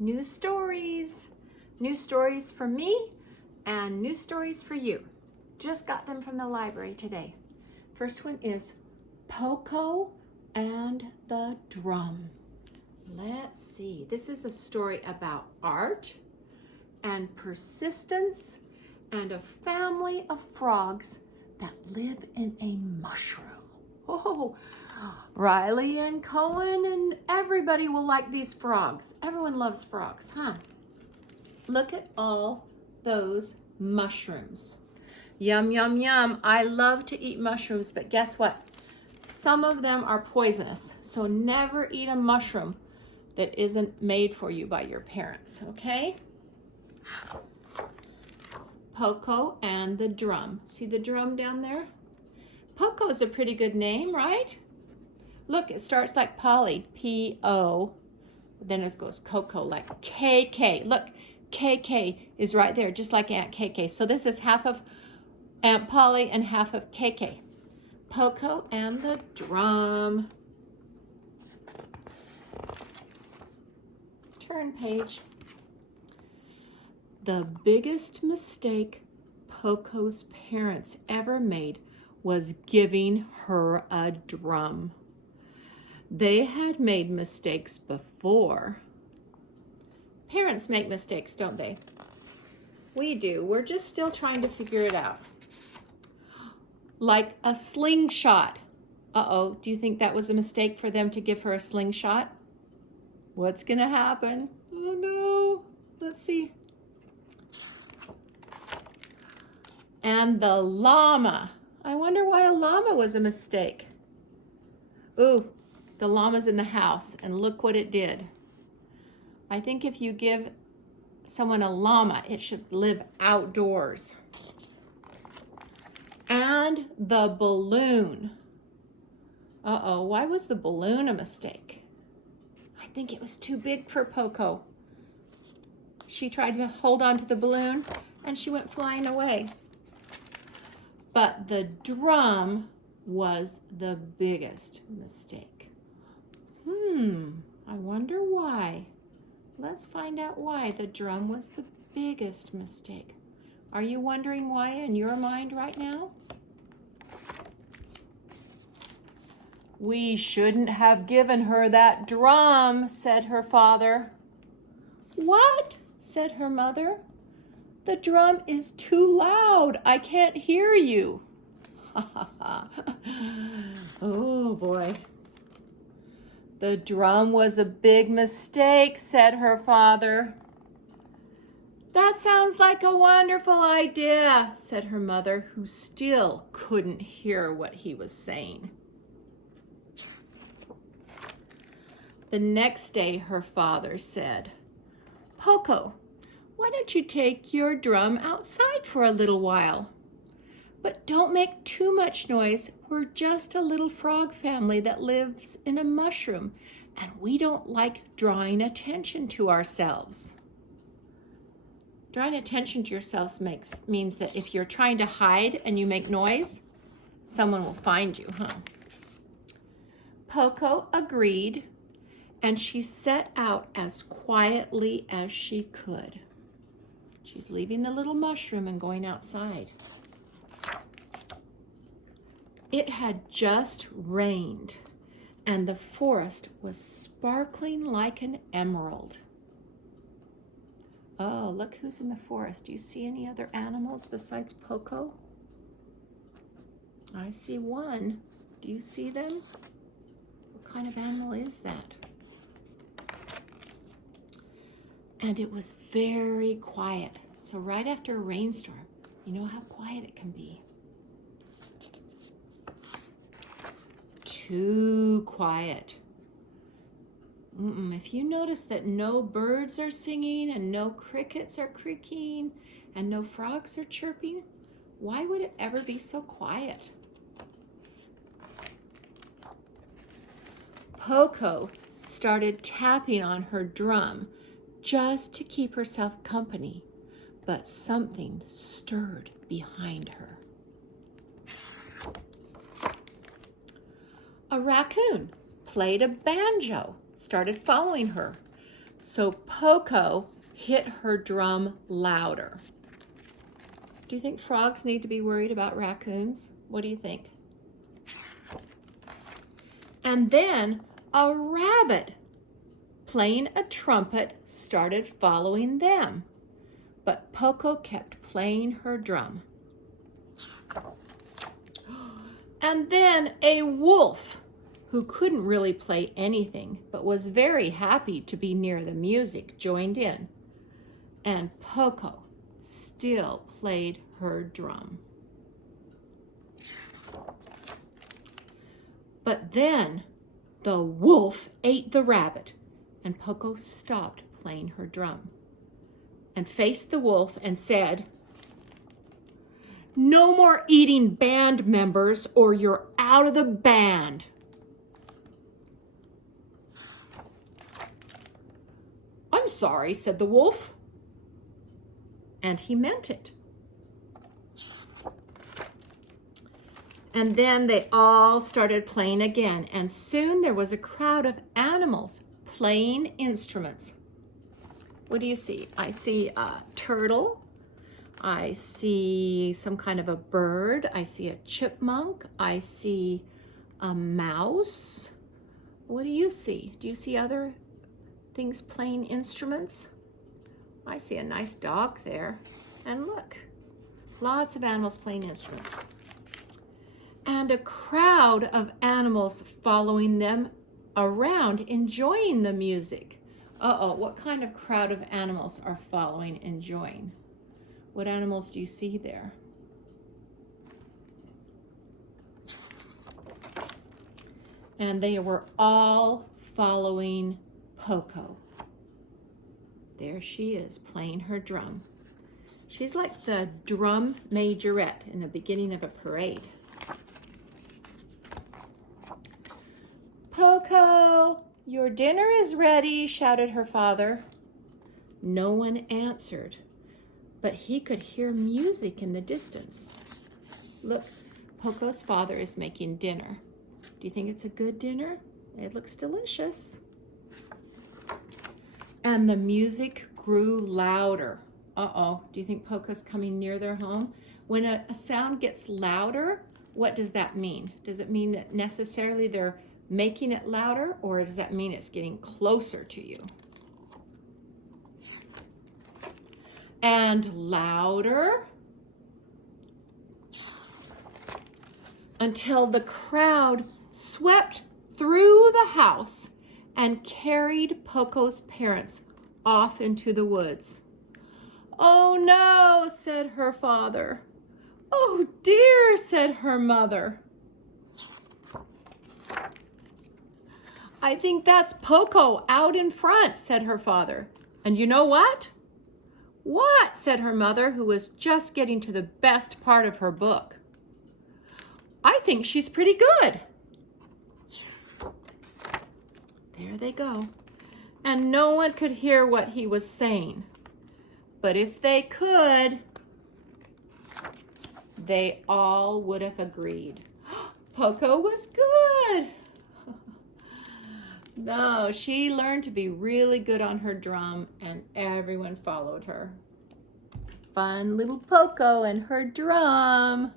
new stories. New stories for me and new stories for you. Just got them from the library today. First one is Pokko and the Drum. Let's see. This is a story about art and persistence and a family of frogs that live in a mushroom. Oh, Riley and Cohen and everybody will like these frogs. Everyone loves frogs, huh? Look at all those mushrooms. Yum, yum, yum. I love to eat mushrooms, but guess what? Some of them are poisonous, so never eat a mushroom that isn't made for you by your parents, okay? Pokko and the Drum. See the drum down there? Pokko is a pretty good name, right? Look, it starts like Polly, P-O. Then it goes Coco, like K-K. Look, KK is right there, just like Aunt KK. So this is half of Aunt Polly and half of KK. Pokko and the Drum. Turn page. The biggest mistake Pokko's parents ever made was giving her a drum. They had made mistakes before. Parents make mistakes, don't they? We do. We're just still trying to figure it out. Like a slingshot. Uh-oh, do you think that was a mistake for them to give her a slingshot? What's gonna happen? Oh no, let's see. And the llama. I wonder why a llama was a mistake. Ooh, the llama's in the house, and look what it did. I think if you give someone a llama, it should live outdoors. And the balloon. Uh-oh, why was the balloon a mistake? I think it was too big for Pokko. She tried to hold on to the balloon, and she went flying away. But the drum was the biggest mistake. I wonder why. Let's find out why the drum was the biggest mistake. Are you wondering why in your mind right now? We shouldn't have given her that drum, said her father. What? Said her mother. The drum is too loud. I can't hear you. Oh boy. The drum was a big mistake, said her father. That sounds like a wonderful idea, said her mother, who still couldn't hear what he was saying. The next day, her father said, Pokko, why don't you take your drum outside for a little while? But don't make too much noise. We're just a little frog family that lives in a mushroom, and we don't like drawing attention to ourselves. Drawing attention to yourselves means that if you're trying to hide and you make noise, someone will find you, huh? Pokko agreed, and she set out as quietly as she could. She's leaving the little mushroom and going outside. It had just rained, and the forest was sparkling like an emerald. Oh, look who's in the forest. Do you see any other animals besides Pokko? I see one. Do you see them? What kind of animal is that? And it was very quiet. So right after a rainstorm, you know how quiet it can be. Too quiet. If you notice that no birds are singing and no crickets are creaking and no frogs are chirping, why would it ever be so quiet? Pokko started tapping on her drum just to keep herself company, but something stirred behind her. A raccoon played a banjo, started following her, So Pokko hit her drum louder. Do you think frogs need to be worried about raccoons? What do you think? And then a rabbit playing a trumpet started following them. But Pokko kept playing her drum. And then a wolf, who couldn't really play anything, but was very happy to be near the music, joined in. And Pokko still played her drum. But then the wolf ate the rabbit, and Pokko stopped playing her drum and faced the wolf and said, "No more eating band members or you're out of the band." "I'm sorry," said the wolf. And he meant it. And then they all started playing again, and soon there was a crowd of animals playing instruments. What do you see? I see a turtle. I see some kind of a bird. I see a chipmunk. I see a mouse. What do you see? Do you see other things playing instruments? I see a nice dog there. And look, lots of animals playing instruments. And a crowd of animals following them around, enjoying the music. Uh-oh, what kind of crowd of animals are following, enjoying? What animals do you see there? And they were all following Pokko. There she is, playing her drum. She's like the drum majorette in the beginning of a parade. "Pokko, your dinner is ready," shouted her father. No one answered, but he could hear music in the distance. Look, Pokko's father is making dinner. Do you think it's a good dinner? It looks delicious. And the music grew louder. Uh-oh, do you think Pokko's coming near their home? When a sound gets louder, what does that mean? Does it mean that necessarily they're making it louder, or does that mean it's getting closer to you? And louder, until the crowd swept through the house and carried Pokko's parents off into the woods. "Oh no," said her father. "Oh dear," said her mother. "I think that's Pokko out in front," said her father. "And you know what?" "What?" said her mother, who was just getting to the best part of her book. "I think she's pretty good." There they go. And no one could hear what he was saying. But if they could, they all would have agreed. Pokko was good. No, she learned to be really good on her drum, and everyone followed her. Fun little Pokko and her drum.